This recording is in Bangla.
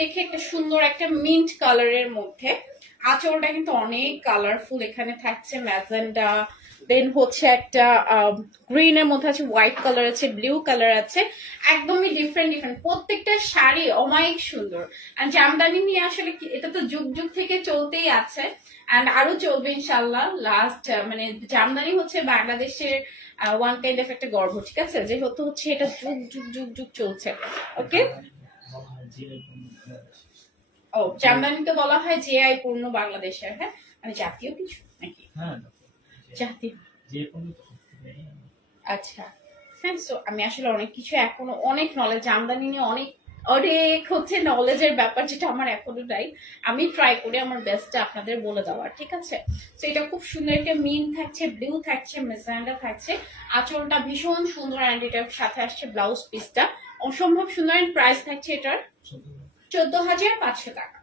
দেখে একটা সুন্দর একটা মিন্ট কালারের মধ্যে। আঁচলটা কিন্তু অনেক কালারফুল এখানে থাকছে ম্যাজেন্ডা দেন হচ্ছে একটা গ্রিন এর মধ্যে আছে হোয়াইট কালার আছে ব্লু কালার আছে, একদমই ডিফারেন্ট ডিফারেন্ট প্রত্যেকটা শাড়ি অমায়িক সুন্দর। জামদানি নিয়ে আসলে এটা তো যুগ যুগ থেকে চলতেই আছে। অ্যান্ড আরও চলবে ইনশাল্লাহ লাস্ট মানে জামদানি হচ্ছে বাংলাদেশের ওয়ান কাইন্ড অফ একটা গর্ব ঠিক আছে? যেহেতু হচ্ছে এটা যুগ যুগ যুগ যুগ চলছে। ওকে ও জামদানিকে বলা হয় জেআই পূর্ণ বাংলাদেশের হ্যাঁ? মানে জাতীয় কিছু নাকি? হ্যাঁ জাতীয়। যে কোনো আচ্ছা। হ্যাঁ so আমি আসলে অনেক কিছু এখনও অনেক নলেজ আমদানি নিয়ে অনেক অনেক হচ্ছে নলেজের ব্যাপার যেটা আমার এখনও নাই। আমি ট্রাই করি আমার বেস্টটা আপনাদের বলে দেওয়ার ঠিক আছে? তো এটা খুব সুন্দর একটা মিন থাকছে ব্লু থাকছে মেজান্ডা থাকছে। আঁচলটা ভীষণ সুন্দর অ্যান্ড এটার সাথে আসছে ব্লাউজ পিসটা অসম্ভব সুন্দর প্রাইস থাকছে এটার। চোদ্দ হাজার পাঁচশো টাকা।